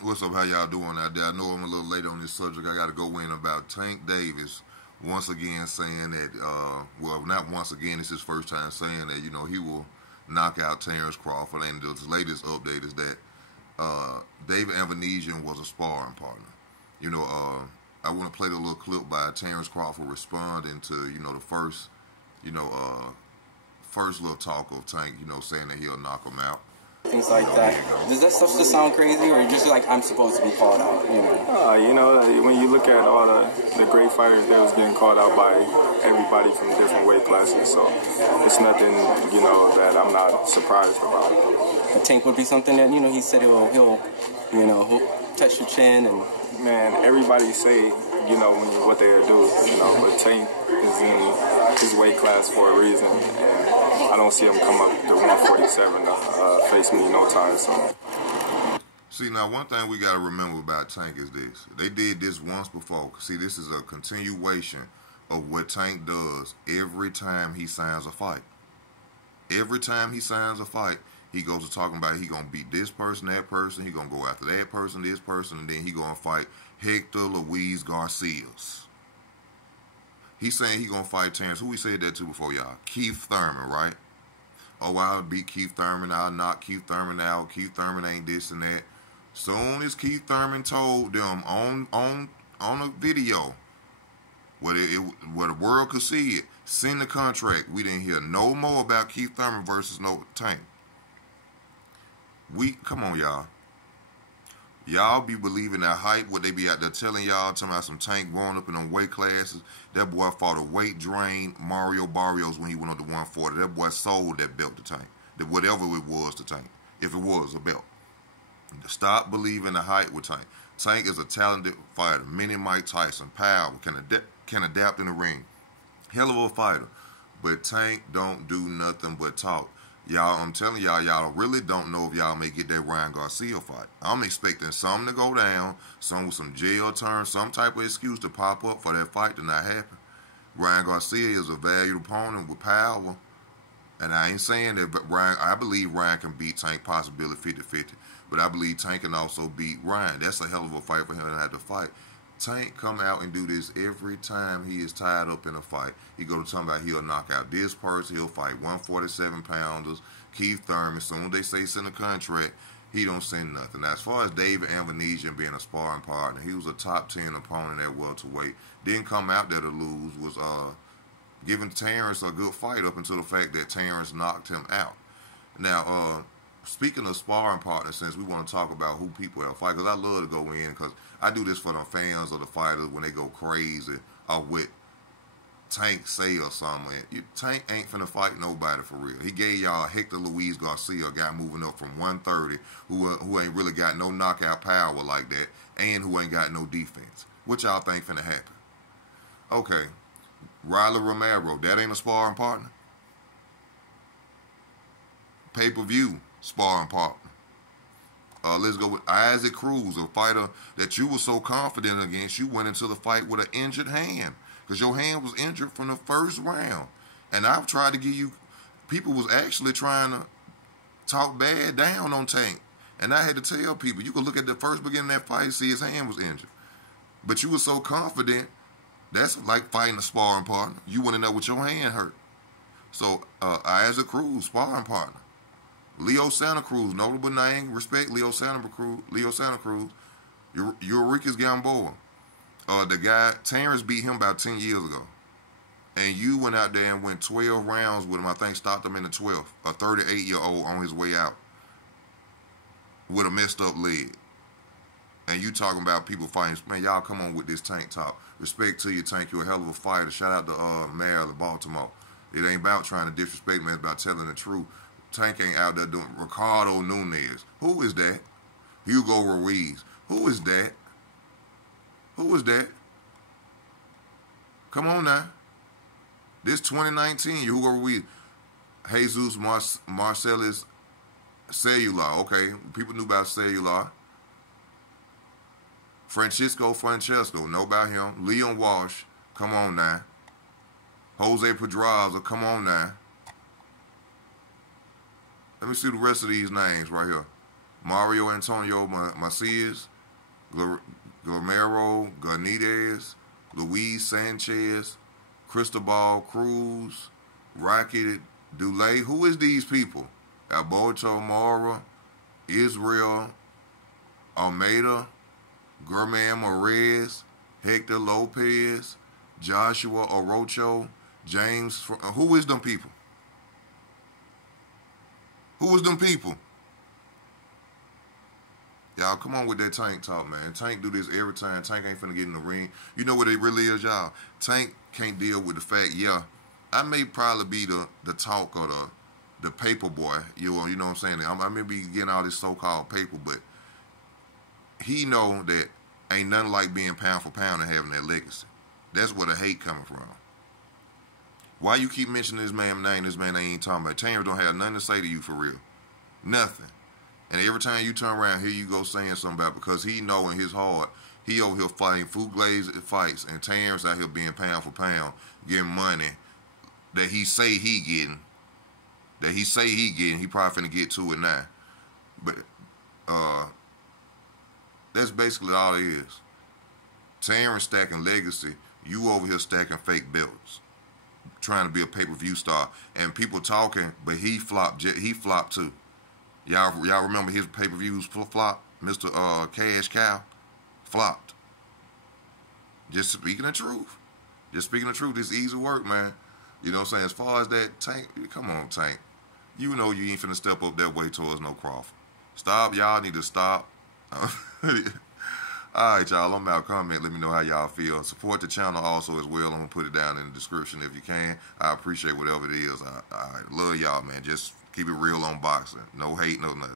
What's up? How y'all doing out there? I know I'm a little late on this subject. I got to go in about Tank Davis once again saying that, well, not once again, it's his first time saying that, he will knock out Terence Crawford. And the latest update is that David Avanesian was a sparring partner. I want to play the little clip by Terence Crawford responding to, the you know, uh, first little talk of Tank, saying that he'll knock him out. Things like that. Does that stuff just sound crazy, or just like I'm supposed to be called out? When you look at all the great fighters, they was getting called out by everybody from different weight classes. So it's nothing, that I'm not surprised about. A tank would be something that he said he'll touch your chin and. Man, everybody say what they'll do, but Tank is in his weight class for a reason, and I don't see him come up to 147 to face me no time soon. See, now one thing we got to remember about Tank is this. They did this once before. See, this is a continuation of what Tank does every time he signs a fight. Every time he signs a fight, he goes to talking about he going to beat this person, that person. He going to go after that person, this person, and then he going to fight Hector Luis Garcias. He's saying he going to fight Terence. Who he said that to before, y'all? Keith Thurman, right? Oh, I'll beat Keith Thurman. I'll knock Keith Thurman out. Keith Thurman ain't this and that. Soon as Keith Thurman told them on a video where the world could see it, send the contract, we didn't hear no more about Keith Thurman versus no Tank. Come on, y'all. Y'all be believing that hype, what they be out there telling y'all, talking about some Tank growing up in them weight classes. That boy fought a weight drain Mario Barrios when he went up to 140. That boy sold that belt to Tank. That whatever it was to Tank, if it was a belt. Stop believing the hype with Tank. Tank is a talented fighter. Mini Mike Tyson, power, can adapt in the ring. Hell of a fighter. But Tank don't do nothing but talk. Y'all, I'm telling y'all really don't know if y'all may get that Ryan Garcia fight. I'm expecting something to go down, some with some jail term, some type of excuse to pop up for that fight to not happen. Ryan Garcia is a valued opponent with power. And I ain't saying that, but I believe Ryan can beat Tank, possibility 50-50. But I believe Tank can also beat Ryan. That's a hell of a fight for him to have to fight. Tank come out and do this every time he is tied up in a fight. He go to talking about he'll knock out this person. He'll fight 147 pounders. Keith Thurman. Soon as they say send a contract, he don't send nothing. Now, as far as David Avanesian being a sparring partner, he was a top 10 opponent at welterweight. Didn't come out there to lose. Was giving Terence a good fight up until the fact that Terence knocked him out. Now, speaking of sparring partners, since we want to talk about who people have fight, because I love to go in, because I do this for the fans of the fighters when they go crazy or what Tank say or something. Tank ain't finna fight nobody for real. He gave y'all Hector Luis Garcia, a guy moving up from 130, who ain't really got no knockout power like that, and who ain't got no defense. What y'all think finna happen? Okay, Riley Romero, that ain't a sparring partner. Pay-per-view sparring partner. Let's go with Isaac Cruz, a fighter that you were so confident against. You went into the fight with an injured hand because your hand was injured from the first round. And I've tried to give you, people was actually trying to talk bad down on Tank. And I had to tell people, you could look at the first beginning of that fight and see his hand was injured. But you were so confident, that's like fighting a sparring partner. You went in there with your hand hurt. So Isaac Cruz, sparring partner. Leo Santa Cruz, notable name, respect Leo Santa Cruz, Eureka's Gamboa. The guy, Terrence beat him about 10 years ago. And you went out there and went 12 rounds with him. I think stopped him in the 12th. A 38-year-old on his way out with a messed up leg. And you talking about people fighting. Man, y'all come on with this Tank talk. Respect to you, Tank. You're a hell of a fighter. Shout out to Maryland, Baltimore. It ain't about trying to disrespect, man. It's about telling the truth. Tank ain't out there doing Ricardo Nunez. Who is that? Hugo Ruiz. Who is that? Who is that? Come on now. This 2019, Hugo Ruiz. Jesus Marcellus Cellular. Okay, people knew about Cellular. Francesco, know about him. Leon Walsh. Come on now. Jose Pedraza. Come on now. Let me see the rest of these names right here. Mario Antonio Macias, Guillermo Garnidez, Luis Sanchez, Cristobal Cruz, Rocky Dulay. Who is these people? Alberto Mora, Israel Almeida, German Morez, Hector Lopez, Joshua Orocho, James. Who is them people? Who is them people? Y'all, come on with that Tank talk, man. Tank do this every time. Tank ain't finna get in the ring. You know what it really is, y'all? Tank can't deal with the fact, yeah, I may probably be the talk or the paper boy. You know what I'm saying? I may be getting all this so-called paper, but he know that ain't nothing like being pound for pound and having that legacy. That's where the hate coming from. Why you keep mentioning this man's name? This man ain't talking about. Terrence don't have nothing to say to you for real. Nothing. And every time you turn around, here you go saying something about it, because he know in his heart, he over here fighting food glazed fights, and Terrence out here being pound for pound, getting money that he say he getting. He probably finna get to it now. But that's basically all it is. Terrence stacking legacy, you over here stacking fake belts, trying to be a pay-per-view star, and people talking, but he flopped too. Y'all remember his pay-per-views flop? Mr. Cash Cow flopped. Just speaking the truth. It's easy work, man. You know what I'm saying? As far as that, Tank, come on, Tank. You know you ain't finna step up that way towards no Crawford. Stop. Y'all need to stop. All right, y'all. I'm out. Comment. Let me know how y'all feel. Support the channel also as well. I'm going to put it down in the description if you can. I appreciate whatever it is. I love y'all, man. Just keep it real on boxing. No hate, no nothing.